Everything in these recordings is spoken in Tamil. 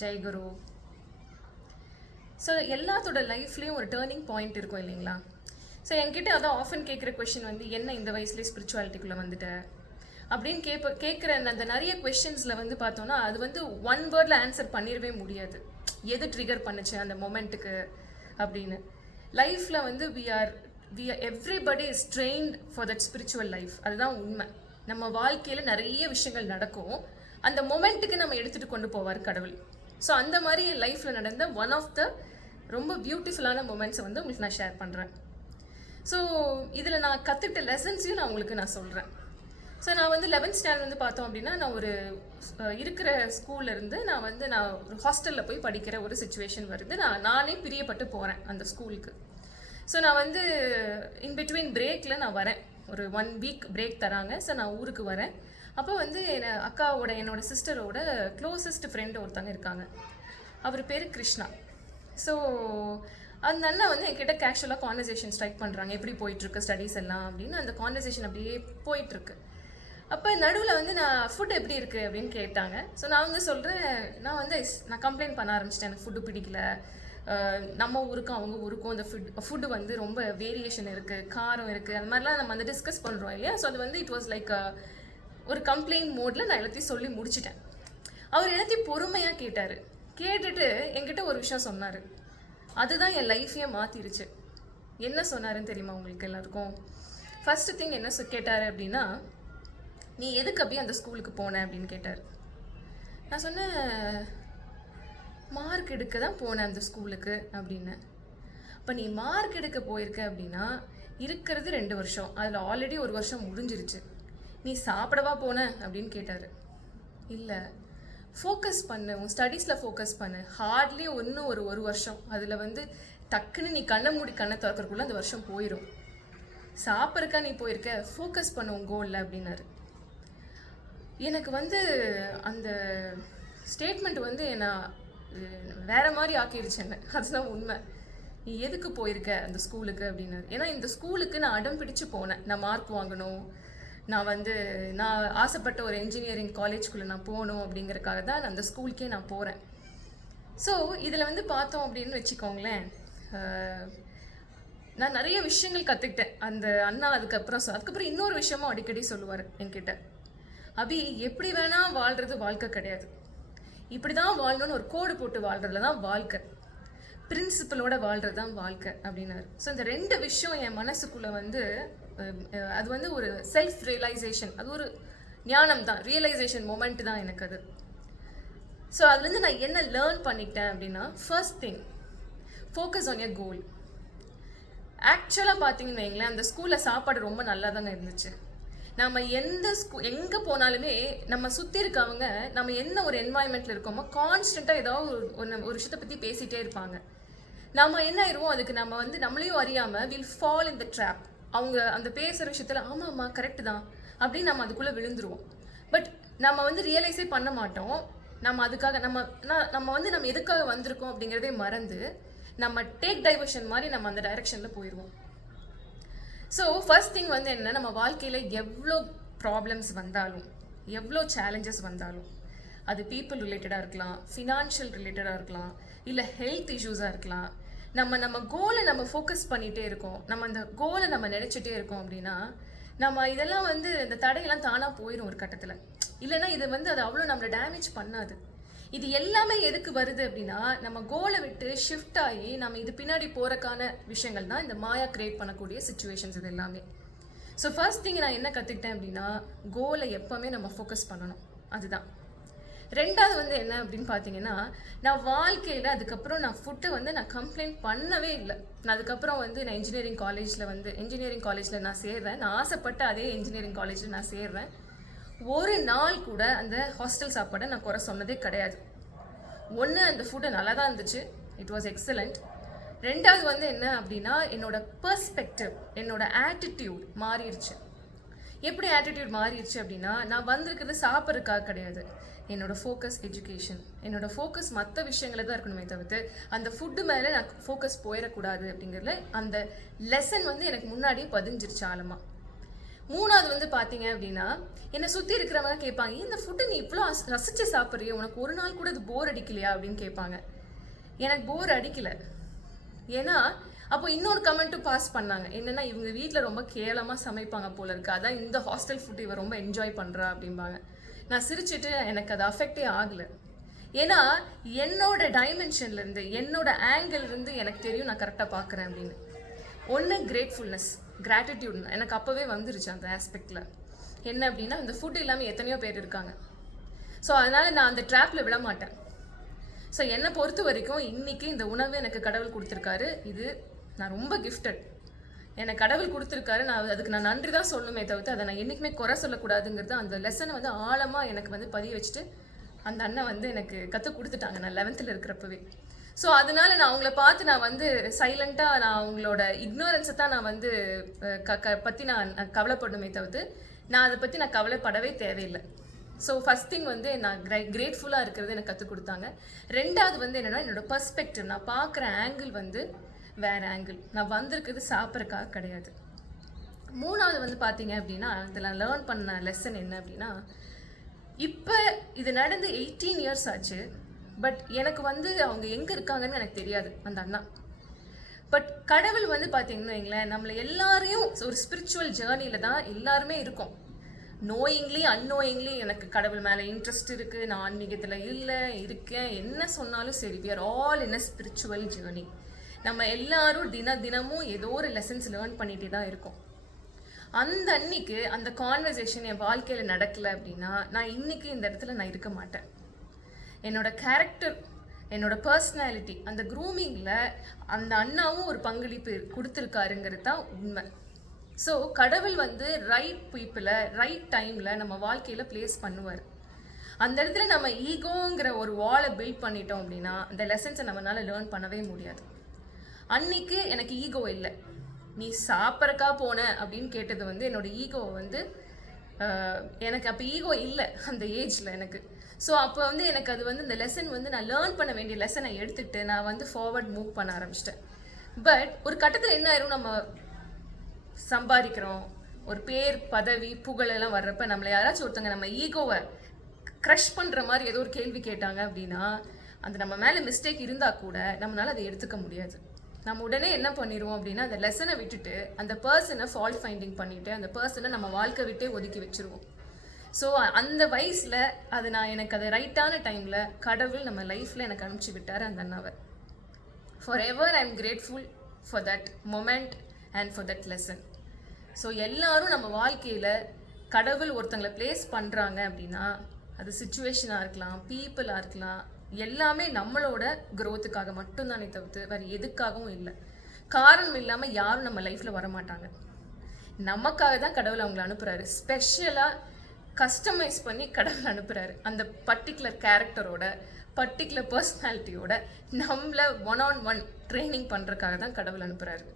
ஜெய்குரு. ஸோ எல்லாத்தோட லைஃப்லேயும் ஒரு டேர்னிங் பாயிண்ட் இருக்கும் இல்லைங்களா? ஸோ என்கிட்ட அதான் ஆஃபன் கேட்குற கொஷின் வந்து, என்ன இந்த வயசுலேயே ஸ்பிரிச்சுவாலிட்டிக்குள்ளே வந்துட்ட அப்படின்னு கேட்குற அந்த நிறைய கொஷின்ஸில் வந்து பார்த்தோன்னா, அது வந்து ஒன் வேர்டில் ஆன்சர் பண்ணிடவே முடியாது. எது ட்ரிகர் பண்ணுச்சு அந்த மொமெண்ட்டுக்கு அப்படின்னு. லைஃப்பில் வந்து we are everybody is trained for that spiritual life. அதுதான் உண்மை. நம்ம வாழ்க்கையில் நிறைய விஷயங்கள் நடக்கும், அந்த மொமெண்ட்டுக்கு நம்ம எடுத்துகிட்டு கொண்டு போவார் கடவுள். ஸோ அந்த மாதிரி என் லைஃப்பில் நடந்த ஒன் ஆஃப் த ரொம்ப பியூட்டிஃபுல்லான மூமெண்ட்ஸை வந்து உங்களுக்கு நான் ஷேர் பண்ணுறேன். ஸோ இதில் நான் கற்றுக்கிட்ட லெசன்ஸையும் நான் உங்களுக்கு சொல்கிறேன். ஸோ நான் வந்து 11th ஸ்டாண்டர்ட் வந்து பார்த்தோம் அப்படின்னா, நான் ஒரு இருக்கிற ஸ்கூல்லேருந்து நான் ஒரு ஹாஸ்டலில் போய் படிக்கிற ஒரு சுச்சுவேஷன் வருது. நானே பிரியப்பட்டு போகிறேன் அந்த ஸ்கூலுக்கு. ஸோ நான் வந்து இன்பிட்வீன் பிரேக்கில் நான் வரேன். ஒரு 1 வீக் பிரேக் தராங்க. ஸோ நான் ஊருக்கு வரேன். அப்போ வந்து என்னோட சிஸ்டரோட க்ளோசஸ்ட் ஃப்ரெண்டு ஒருத்தங்க இருக்காங்க. அவர் பேர் கிருஷ்ணா. ஸோ அந்த அண்ணன் வந்து என்கிட்ட கேஷுவலாக கான்வர்சேஷன் ஸ்ட்ரைக் பண்ணுறாங்க, எப்படி போயிட்டுருக்கு ஸ்டடீஸ் எல்லாம் அப்படின்னு. அந்த கான்வர்சேஷன் அப்படியே போயிட்டுருக்கு. அப்போ நடுவில் வந்து ஃபுட் எப்படி இருக்குது அப்படின்னு கேட்டாங்க. ஸோ நான் வந்து சொல்கிறேன், நான் கம்ப்ளைண்ட் பண்ண ஆரம்பிச்சிட்டேன், எனக்கு ஃபுட்டு பிடிக்கல. நம்ம ஊருக்கும் அவங்க ஊருக்கும் அந்த ஃபுட்டு வந்து ரொம்ப வேரியேஷன் இருக்குது, காரம் இருக்குது, அந்த மாதிரிலாம் நம்ம வந்து டிஸ்கஸ் பண்ணுறோம் இல்லையா? ஸோ அது வந்து இட் வாஸ் லைக் ஒரு கம்ப்ளைண்ட் மோடில் நான் எல்லாத்தையும் சொல்லி முடிச்சிட்டேன். அவர் எல்லாத்தையும் பொறுமையாக கேட்டார். கேட்டுட்டு என்கிட்ட ஒரு விஷயம் சொன்னார். அதுதான் என் லைஃப்பையே மாற்றிருச்சு. என்ன சொன்னாருன்னு தெரியுமா உங்களுக்கு எல்லாருக்கும்? ஃபஸ்ட்டு திங் என்ன கேட்டார் அப்படின்னா, நீ எதுக்கு அப்படியே அந்த ஸ்கூலுக்கு போன அப்படின்னு கேட்டார். நான் சொன்னேன், மார்க் எடுக்க தான் போனேன் அந்த ஸ்கூலுக்கு அப்படின்னு. இப்போ நீ மார்க் எடுக்க போயிருக்க அப்படின்னா இருக்கிறது 2 வருஷம், அதில் ஆல்ரெடி 1 வருஷம் முடிஞ்சிருச்சு. நீ சாப்பிடவா போன அப்படின்னு கேட்டார். இல்லை, ஃபோக்கஸ் பண்ணு, உன் ஸ்டடீஸில் ஃபோக்கஸ் பண்ணு. ஹார்ட்லி இன்னும் ஒரு வருஷம், அதில் வந்து டக்குன்னு நீ கண்ணை மூடி கண்ணை திறக்கிறதுக்குள்ளே அந்த வருஷம் போயிடும். சாப்பிட்றக்கா நீ போயிருக்க, ஃபோக்கஸ் பண்ணு உன் கோலில் அப்படின்னாரு. எனக்கு வந்து அந்த ஸ்டேட்மெண்ட் வந்து என்னை வேறு மாதிரி ஆக்கிடுச்சு என்ன. அதுதான் உண்மை. நீ எதுக்கு போயிருக்க அந்த ஸ்கூலுக்கு அப்படின்னாரு. ஏன்னா இந்த ஸ்கூலுக்கு நான் அடம் பிடிச்சு போனேன். நான் மார்க் வாங்கணும், நான் ஆசைப்பட்ட ஒரு இன்ஜினியரிங் காலேஜ்குள்ளே நான் போகணும் அப்படிங்கிறதுக்காக தான் அந்த ஸ்கூலுக்கே நான் போகிறேன். ஸோ இதில் வந்து பார்த்தோம் அப்படின்னு வச்சுக்கோங்களேன், நான் நிறைய விஷயங்கள் கற்றுக்கிட்டேன் அந்த அண்ணா. அதுக்கப்புறம் இன்னொரு விஷயமும் அடிக்கடி சொல்லுவார் என்கிட்ட, அபி எப்படி வேணால் வாழ்கிறது வாழ்க்கை கிடையாது, இப்படி தான் வாழணும்னு ஒரு கோடு போட்டு வாழ்கிறதுல தான் வாழ்க்கை, பிரின்சிபலோட வாழ்கிறது தான் வாழ்க்கை அப்படின்னாரு. ஸோ இந்த 2 விஷயம் என் மனசுக்குள்ளே வந்து அது வந்து ஒரு செல்ஃப் ரியலைசேஷன், அது ஒரு ஞானம் தான், ரியலைசேஷன் மொமெண்ட் தான் எனக்கு அது. ஸோ அதுலேருந்து நான் என்ன லேர்ன் பண்ணிக்கிட்டேன் அப்படின்னா, first thing, focus on your goal. ஆக்சுவலாக பார்த்தீங்கன்னு வைங்களேன், அந்த ஸ்கூலில் சாப்பாடு ரொம்ப நல்லா தாங்க இருந்துச்சு. நம்ம எங்கே போனாலுமே நம்ம சுற்றி இருக்கவங்க, நம்ம என்ன ஒரு என்வாயன்மெண்ட்டில் இருக்கோமோ கான்ஸ்டண்ட்டாக ஏதாவது ஒரு விஷயத்தை பற்றி பேசிகிட்டே இருப்பாங்க. நம்ம என்ன ஆயிடுவோம், அதுக்கு நம்ம வந்து நம்மளையும் அறியாமல் will fall in the drop. அவங்க அந்த பேசுகிற விஷயத்தில் ஆமாம்மா கரெக்டு தான் அப்படின்னு நம்ம அதுக்குள்ளே விழுந்துருவோம். பட் நம்ம வந்து ரியலைஸே பண்ண மாட்டோம். நம்ம அதுக்காக நம்ம எதுக்காக வந்திருக்கோம் அப்படிங்கிறதே மறந்து நம்ம டேக் டைவர்ஷன் மாதிரி நம்ம அந்த டைரெக்ஷனில் போயிடுவோம். ஸோ ஃபர்ஸ்ட் திங் வந்து என்ன, நம்ம வாழ்க்கையில் எவ்வளோ ப்ராப்ளம்ஸ் வந்தாலும், எவ்வளோ சேலஞ்சஸ் வந்தாலும், அது பீப்புள் ரிலேட்டடாக இருக்கலாம், ஃபினான்ஷியல் ரிலேட்டடாக இருக்கலாம், இல்லை ஹெல்த் இஷ்யூஸாக இருக்கலாம், நம்ம கோலை நம்ம ஃபோக்கஸ் பண்ணிகிட்டே இருக்கோம், நம்ம அந்த கோலை நம்ம நினச்சிட்டே இருக்கோம் அப்படின்னா நம்ம இதெல்லாம் வந்து இந்த தடையெல்லாம் தானாக போயிடும் ஒரு கட்டத்தில். இல்லைன்னா இது வந்து அது அவ்வளோ நம்மளை டேமேஜ் பண்ணாது. இது எல்லாமே எதுக்கு வருது அப்படின்னா, நம்ம கோலை விட்டு ஷிஃப்ட் ஆகி நம்ம இது பின்னாடி போகிறக்கான விஷயங்கள் தான் இந்த மாயா கிரியேட் பண்ணக்கூடிய சுச்சுவேஷன்ஸ் இது எல்லாமே. ஸோ ஃபர்ஸ்ட் திங் நான் என்ன கற்றுக்கிட்டேன் அப்படின்னா, கோலை எப்போவுமே நம்ம ஃபோக்கஸ் பண்ணணும், அதுதான். 2வது வந்து என்ன அப்படின்னு பார்த்தீங்கன்னா, நான் வாழ்க்கையில் அதுக்கப்புறம் நான் ஃபுட்டை வந்து நான் கம்ப்ளைண்ட் பண்ணவே இல்லை. நான் அதுக்கப்புறம் வந்து நான் இன்ஜினியரிங் காலேஜில் நான் சேர்றேன். நான் ஆசைப்பட்ட அதே இன்ஜினியரிங் காலேஜில் நான் சேர்றேன். ஒரு நாள் கூட அந்த ஹாஸ்டல் சாப்பாடை நான் குறை சொன்னதே கிடையாது. ஒன்று, அந்த ஃபுட்டு நல்லா தான் இருந்துச்சு, இட் வாஸ் எக்ஸலண்ட். 2வது வந்து என்ன அப்படின்னா, என்னோட பெர்ஸ்பெக்டிவ், என்னோட ஆட்டிடியூட் மாறிடுச்சு. எப்படி ஆட்டிடியூட் மாறிடுச்சு அப்படின்னா, நான் வந்திருக்கிறது சாப்பிட்றதுக்காக கிடையாது. என்னோட ஃபோக்கஸ் எஜுகேஷன், என்னோட ஃபோக்கஸ் மற்ற விஷயங்களை தான் இருக்கணுமே தவிர்த்து அந்த ஃபுட்டு மேலே நான் ஃபோக்கஸ் போயிடக்கூடாது அப்படிங்கிறதுல அந்த லெசன் வந்து எனக்கு முன்னாடியே பதிஞ்சிருச்சு ஆழமாக. மூணாவது வந்து பார்த்தீங்க அப்படின்னா, என்னை சுற்றி இருக்கிறவங்க கேட்பாங்க, இந்த ஃபுட்டு நீ இவ்வளோ ரசிச்சு சாப்பிட்றியோ, உனக்கு ஒரு நாள் கூட இது போர் அடிக்கலையா அப்படின்னு கேட்பாங்க. எனக்கு போர் அடிக்கல. ஏன்னா அப்போ இன்னொரு கமெண்ட்டும் பாஸ் பண்ணாங்க, என்னன்னா இவங்க வீட்டில் ரொம்ப கேவலமாக சமைப்பாங்க போல இருக்கு, அதான் இந்த ஹாஸ்டல் ஃபுட் இவ ரொம்ப என்ஜாய் பண்ணுறா அப்படிம்பாங்க. நான் சிரிச்சிட்டு எனக்கு அது அஃபெக்டே ஆகலை. ஏன்னா என்னோட டைமென்ஷன்லேருந்து என்னோட ஆங்கிள்லேருந்து எனக்கு தெரியும் நான் கரெக்டாக பார்க்குறேன் அப்படின்னு. ஒன்று கிரேட்ஃபுல்னஸ், கிராட்டிடியூட் எனக்கு அப்போவே வந்துருச்சு அந்த ஆஸ்பெக்டில். என்ன அப்படின்னா இந்த ஃபுட் இல்லாமல் எத்தனையோ பேர் இருக்காங்க. ஸோ அதனால் நான் அந்த ட்ராப்பில் விட மாட்டேன். ஸோ என்னை பொறுத்த வரைக்கும் இன்றைக்கி இந்த உணவு எனக்கு கடவுள் கொடுத்துருக்காரு. இது நான் ரொம்ப கிஃப்டட். எனக்கு கடவுள் கொடுத்துருக்காரு. அதுக்கு நான் நன்றி தான் சொல்லணுமே தவிர்த்து அதை நான் என்றைக்குமே குறை சொல்லக்கூடாதுங்கிறது அந்த லெசனை வந்து ஆழமாக எனக்கு வந்து பதிய வச்சுட்டு அந்த அண்ணன் வந்து எனக்கு கற்றுக் கொடுத்துட்டாங்க நான் 11th இருக்கிறப்பவே. ஸோ அதனால நான் அவங்கள பார்த்து நான் வந்து சைலண்ட்டாக நான் அவங்களோட இக்னோரன்ஸை தான் நான் வந்து பற்றி நான் கவலைப்படணுமே தவிர்த்து நான் அதை பற்றி நான் கவலைப்படவே தேவையில்லை. ஸோ ஃபஸ்ட் திங் வந்து நான் கிரேட்ஃபுல்லாக இருக்கிறது எனக்கு கற்றுக் கொடுத்தாங்க. ரெண்டாவது வந்து என்னென்னா என்னோடய பர்ஸ்பெக்டிவ், நான் பார்க்குற ஆங்கிள் வந்து வேறு ஆங்கிள். நான் வந்திருக்கிறது சாப்பிட்றக்காக கிடையாது. மூணாவது வந்து பார்த்தீங்க அப்படின்னா இதில் நான் லேர்ன் பண்ண லெசன் என்ன அப்படின்னா, இப்போ இது நடந்து 18 years ஆச்சு. பட் எனக்கு வந்து அவங்க எங்கே இருக்காங்கன்னு எனக்கு தெரியாது அந்த அண்ணா. பட் கடவுள் வந்து பார்த்தீங்கன்னு வைங்களேன், நம்மளை எல்லாரையும் ஒரு ஸ்பிரிச்சுவல் ஜேர்னியில் தான் எல்லாருமே இருக்கோம். நோயிங்லி அன்னோயிங்லி எனக்கு கடவுள் மேலே இன்ட்ரெஸ்ட் இருக்குது, நான் ஆன்மீகத்தில் இல்லை இருக்கேன், என்ன சொன்னாலும் சரி, we are all in a spiritual journey. நம்ம எல்லாரும் தினமும் ஏதோ ஒரு லெசன்ஸ் லேர்ன் பண்ணிகிட்டே தான் இருக்கோம். அந்த அன்னைக்கு அந்த கான்வர்சேஷன் என் வாழ்க்கையில் நடக்கலை அப்படின்னா நான் இன்றைக்கி இந்த இடத்துல நான் இருக்க மாட்டேன். என்னோட கேரக்டர், என்னோட பர்சனாலிட்டி, அந்த க்ரூமிங்கில் அந்த அண்ணாவும் ஒரு பங்களிப்பு கொடுத்துருக்காருங்கிறது தான் உண்மை. ஸோ கடவுள் வந்து ரைட் பீப்புளை ரைட் டைமில் நம்ம வாழ்க்கையில் ப்ளேஸ் பண்ணுவார். அந்த இடத்துல நம்ம ஈகோங்கிற ஒரு வாலை பில்ட் பண்ணிட்டோம் அப்படின்னா அந்த லெசன்ஸை நம்மளால் லேர்ன் பண்ணவே முடியாது. அன்னைக்கு எனக்கு ஈகோ இல்லை, நீ சாப்பிட்றக்கா போன அப்படின்னு கேட்டது வந்து என்னோடய ஈகோவை வந்து எனக்கு அப்போ ஈகோ இல்லை அந்த ஏஜில் எனக்கு. ஸோ அப்போ வந்து எனக்கு அது வந்து இந்த லெசன் வந்து நான் லேர்ன் பண்ண வேண்டிய லெசனை எடுத்துக்கிட்டு நான் வந்து ஃபார்வர்ட் மூவ் பண்ண ஆரம்பிச்சிட்டேன். பட் ஒரு கட்டத்தில் என்ன ஆயிரும், நம்ம சம்பாதிக்கிறோம், ஒரு பேர் பதவி புகழெல்லாம் வர்றப்ப நம்மளை யாராச்சும் ஒருத்தங்க நம்ம ஈகோவை க்ரஷ் பண்ணுற மாதிரி ஏதோ ஒரு கேள்வி கேட்டாங்க அப்படின்னா அந்த நம்ம மேலே மிஸ்டேக் இருந்தால் கூட நம்மளால் அதை எடுத்துக்க முடியாது. நம்ம உடனே என்ன பண்ணிடுவோம் அப்படின்னா அந்த லெசனை விட்டுட்டு அந்த பர்சனை ஃபால்ட் ஃபைண்டிங் பண்ணிவிட்டு அந்த பர்சனை நம்ம வாழ்க்கை விட்டே ஒதுக்கி வச்சுருவோம். ஸோ அந்த வயசில் அது எனக்கு அது ரைட்டான டைமில் கடவுள் நம்ம லைஃப்பில் எனக்கு அனுப்பிச்சி விட்டார் அந்த அண்ணாவை. For ever I am grateful for that moment and for that lesson. So எல்லாரும் நம்ம வாழ்க்கையில் கடவுள் ஒருத்தங்களை ப்ளேஸ் பண்ணுறாங்க அப்படின்னா அது சுச்சுவேஷனாக இருக்கலாம், பீப்புளாக இருக்கலாம், எல்லாமே நம்மளோட க்ரோத்துக்காக மட்டும்தானே தவிர்த்து வேறு எதுக்காகவும் இல்லை. காரணம் இல்லாமல் யாரும் நம்ம லைஃப்பில் வரமாட்டாங்க. நமக்காக தான் கடவுள் அவங்கள அனுப்புகிறாரு. ஸ்பெஷலாக கஸ்டமைஸ் பண்ணி கடவுள் அனுப்புகிறாரு. அந்த பர்டிகுலர் கேரக்டரோட பர்டிகுலர் பர்சனாலிட்டியோட நம்மளை 1-on-1 ட்ரைனிங் பண்ணுறதுக்காக தான் கடவுள் அனுப்புகிறாரு.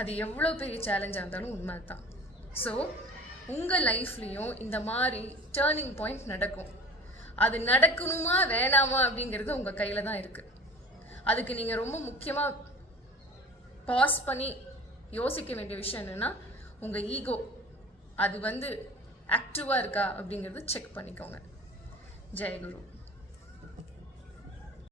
அது எவ்வளோ பெரிய சேலஞ்சாக இருந்தாலும் உண்மை தான். ஸோ உங்கள் லைஃப்லேயும் இந்த மாதிரி டேர்னிங் பாயிண்ட் நடக்கும். அது நடக்கணுமா வேணாமா அப்படிங்கிறது உங்கள் கையில் தான் இருக்குது. அதுக்கு நீங்கள் ரொம்ப முக்கியமாக பாஸ் பண்ணி யோசிக்க வேண்டிய விஷயம் என்னென்னா உங்கள் ஈகோ அது வந்து ஆக்டிவாக இருக்கா அப்படிங்கிறது செக் பண்ணிக்கோங்க. ஜெயகுரு.